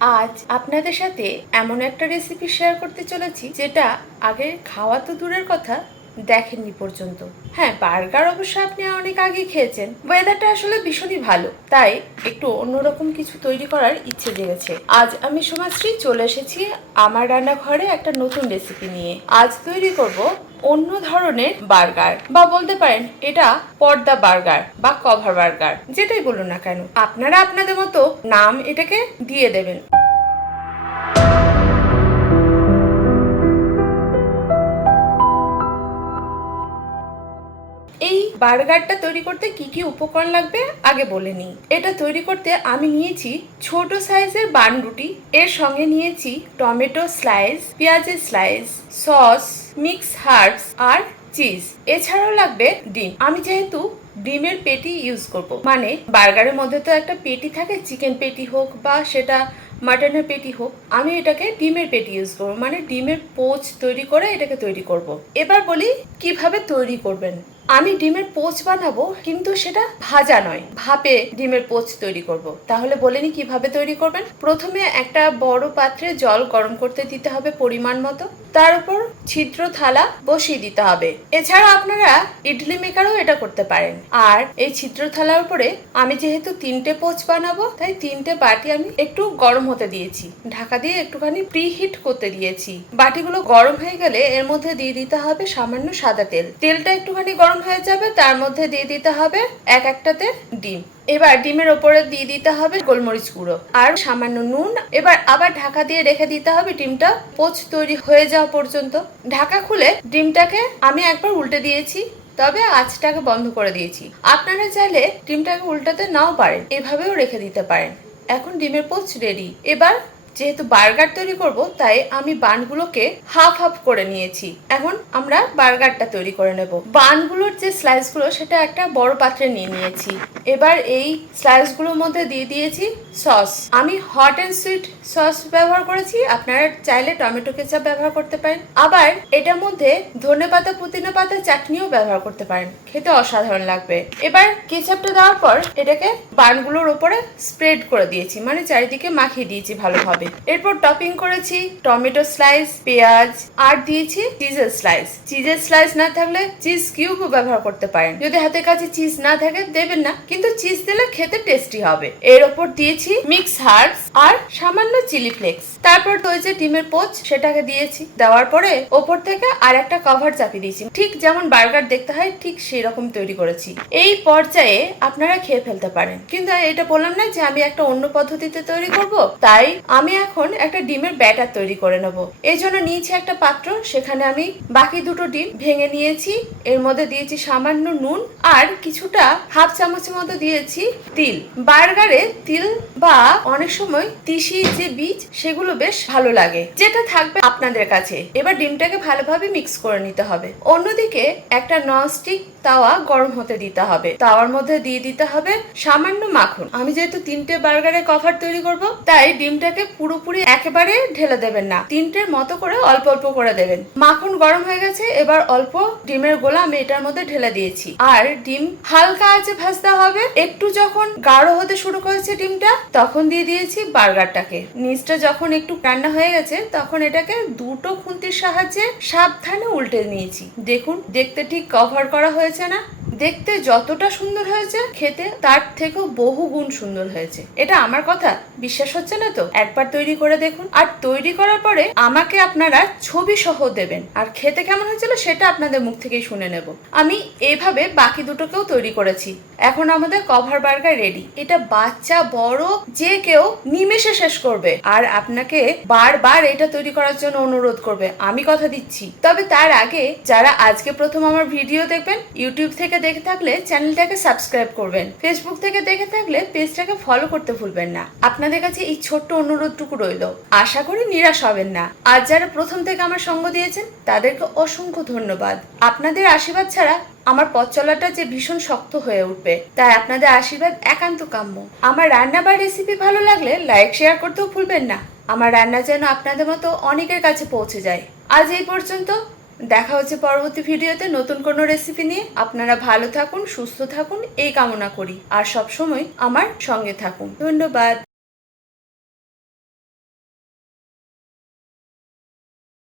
আজ আপনাদের সাথে এমন একটা রেসিপি শেয়ার করতে চলেছি যেটা আগে খাওয়া তো দূরের কথা, দেখেননি পর্যন্ত। হ্যাঁ বার্গার অবশ্য আপনি অনেক আগে খেয়েছেন। ওয়েদারটা আসলে ভীষণই ভালো, তাই একটু অন্যরকম কিছু তৈরি করার ইচ্ছে জেগেছে। আজ আমি সমাজশ্রী চলে এসেছি আমার রান্নাঘরে একটা নতুন রেসিপি নিয়ে। আজ তৈরি করব অন্য ধরনের বার্গার। বা বলতে পারেন, এটা পর্দা বার্গার বা কভার বার্গার। যেটাই বলুন না কেন, আপনারা আপনাদের মতো নাম এটাকে দিয়ে দেবেন। এই বার্গারটা তৈরি করতে কি কি উপকরণ লাগবে, আগে বলে নিই। এটা তৈরি করতে আমি নিয়েছি ছোট সাইজের বান রুটি, এর সঙ্গে নিয়েছি টমেটো স্লাইস, পেঁয়াজের স্লাইস, সস মিক্স হার্বস আর চিজ। এছাড়াও লাগবে ডিম। আমি যেহেতু ডিমের পেটি ইউজ করব। মানে বার্গারের মধ্যে তো একটা পেটি থাকে, চিকেন পেটি হোক বা সেটা মাটনের পেটি হোক, আমি এটাকে ডিমের পেটি ইউজ করব। মানে ডিমের পোচ তৈরি করে এটাকে তৈরি করব। এবার বলি কীভাবে তৈরি করবেন। আমি ডিমের পোচ বানাবো, কিন্তু সেটা ভাজা নয়। ভাপে ডিমের পোচ তৈরি করব। তাহলে বলে নি কীভাবে তৈরি করবেন? প্রথমে একটা বড় পাত্রে জল গরম করতে দিতে হবে পরিমাণ মতো। তার উপর ছিদ্র থালা বসিয়ে দিতে হবে। এছাড়া আপনারা ইডলি মেকারও এটা করতে পারেন। আর এই ছিদ্র থালার উপরে আমি যেহেতু তিনটে পোচ বানাবো, তাই তিনটে বাটি আমি একটু গরম হতে দিয়েছি। ঢাকা দিয়ে একটুখানি প্রিহিট করতে দিয়েছি। বাটিগুলো গরম হয়ে গেলে এর মধ্যে দিয়ে দিতে হবে সামান্য সাদা তেল। তেলটা একটুখানি গরম হয়ে যাবে, তার মধ্যে দিয়ে দিতে হবে এক একটাতে ডিম। এবার ডিমের ওপরে দিয়ে দিতে হবে গোলমরিচ গুঁড়ো আর সামান্য নুন। এবার আবার ঢাকা দিয়ে রেখে দিতে হবে ডিমটা। পোচ তৈরি হয়ে যাওয়া পর্যন্ত। ঢাকা খুলে ডিমটাকে আমি একবার উল্টে দিয়েছি, তবে আঁচটাকে বন্ধ করে দিয়েছি। আপনারা চাইলে ডিমটাকে উল্টাতে নাও পারেন, এভাবেও রেখে দিতে পারেন। এখন ডিমের পোচ রেডি এবার যেহেতু বার্গার তৈরি করব, তাই আমি বানগুলোকে হাফ হাফ করে নিয়েছি। এখন আমরা বার্গারটা তৈরি করে নেব। বানগুলোর যে স্লাইসগুলো সেটা একটা বড় পাত্রে নিয়ে নিয়েছি। এবার এই স্লাইসগুলোর মধ্যে দিয়ে দিয়েছি সস আমি হট অ্যান্ড সুইট সস ব্যবহার করেছি। আপনারা চাইলে টমেটো কেচাপ ব্যবহার করতে পারেন। আবার এটার মধ্যে ধনে পাতা, পুদিনা পাতা, চাটনিও ব্যবহার করতে পারেন। খেতে অসাধারণ লাগবে। এবার কেচাপটা দেওয়ার পর এটাকে বানগুলোর উপরে স্প্রেড করে দিয়েছি। মানে চারিদিকে মাখিয়ে দিয়েছি ভালোভাবে। এরপর টপিং করেছি টমেটো স্লাইস পেঁয়াজ, আর দিয়েছি চিজের স্লাইস চিজের স্লাইস না থাকলে চিজ কিউবও ব্যবহার করতে পারেন। যদি হাতের কাছে চিজ না থাকে, দেবেন না। কিন্তু চিজ দিলে খেতে টেস্টি হবে। এর ওপর দিয়েছি মিক্স হার্বস আর সামান্য চিলি ফ্লেক্স তারপর তো যে ডিমের পোচ, সেটাকে দিয়েছি। দেওয়ার পরে ওপর থেকে আর একটা কভার চাপিয়ে দিয়েছি। ঠিক যেমন বার্গার দেখতে হয়, ঠিক সেই রকম তৈরি করেছি। এই পর্যায়ে আপনারা খেয়ে ফেলতে পারেন। কিন্তু এটা বললাম না যে আমি একটা অন্য পদ্ধতিতে তৈরি করব? তাই আমি এখন একটা ডিমের ব্যাটার তৈরি করে নেব। এর জন্য নিয়েছি একটা পাত্র, সেখানে আমি বাকি দুটো ডিম ভেঙে নিয়েছি। এর মধ্যে দিয়েছি সামান্য নুন আর কিছুটা হাফ চামচের মতো দিয়েছি তিল। বার্গারে তিল বা অনেক সময় তিসি যে বীজ, সেগুলো বেশ ভালো লাগে। যেটা থাকবে আপনাদের কাছে। এবার ডিমটাকে ভালোভাবে মিক্স করে নিতে হবে। অন্যদিকে একটা ননস্টিক তাওয়া গরম হতে দিতে হবে। তাওয়ার মধ্যে দিয়ে দিতে হবে সামান্য মাখন। আমি যেহেতু তিনটে বার্গারের কভার তৈরি করব, তাই ডিমটাকে পুরোপুরি একেবারে ঢেলে দেবেন না। তিনটের মতো করে অল্প অল্প করে দেবেন। মাখন গরম হয়ে গেছে, এবার অল্প ডিমের গোলা আমি এটার মধ্যে ঢেলে দিয়েছি। আর ডিম হালকা আছে ভাজতে হবে। একটু যখন গাঢ় হতে শুরু করেছে ডিমটা, তখন দিয়ে দিয়েছি বার্গারটাকে। নিচটা যখন একটু রান্না হয়ে গেছে, তখন এটাকে দুটো খুন্তির সাহায্যে সাবধানে উল্টে নিয়েছি। দেখুন, দেখতে ঠিক কভার করা হয়েছে না? দেখতে যতটা সুন্দর হয়েছে, খেতে তার থেকেও বহু গুণ সুন্দর হয়েছে। এটা আমার কথা, বিশ্বাস হচ্ছে না তো? একবার তৈরি করে দেখুন। আর তৈরি করার পরে আমাকে আপনারা ছবি সহ দেবেন। আর খেতে কেমন হয়েছিল সেটা আপনাদের মুখ থেকেই শুনে নেব। আমি এইভাবে বাকি দুটোকেও তৈরি করেছি। এখন আমাদের কভার বার্গার রেডি। এটা বাচ্চা, বড়, যে কেউ নিমেষে শেষ করবে। আর আপনাকে বারবার এটা তৈরি করার জন্য অনুরোধ করবে। আমি কথা দিচ্ছি। তবে তার আগে যারা আজকে প্রথম আমার ভিডিও দেখবেন, ইউটিউব থেকে দেখে থাকলে চ্যানেলটাকে সাবস্ক্রাইব করবেন। ফেসবুক থেকে দেখে থাকলে পেজটাকে ফলো করতে ভুলবেন না। আপনাদের কাছে এই ছোট্ট অনুরোধটুকু রইল। আশা করি নিরাশ হবেন না। আর যারা প্রথম থেকে আমার সঙ্গ দিয়েছেন, তাদেরকে অসংখ্য ধন্যবাদ। আপনাদের আশীর্বাদ ছাড়া আমার পথ চলাটা যে ভীষণ শক্ত হয়ে উঠবে, তাই আপনাদের আশীর্বাদ একান্ত কাম্য। আমার রান্না বা রেসিপি ভালো লাগলে লাইক শেয়ার করতেও ভুলবেন না। আমার রান্না যেন আপনাদের মতো অনেকের কাছে পৌঁছে যায়। আজ এই পর্যন্ত। দেখা হচ্ছে পরবর্তী ভিডিওতে নতুন কোনো রেসিপি নিয়ে। আপনারা ভালো থাকুন, সুস্থ থাকুন, এই কামনা করি। আর সব সময় আমার সঙ্গে থাকুন। ধন্যবাদ।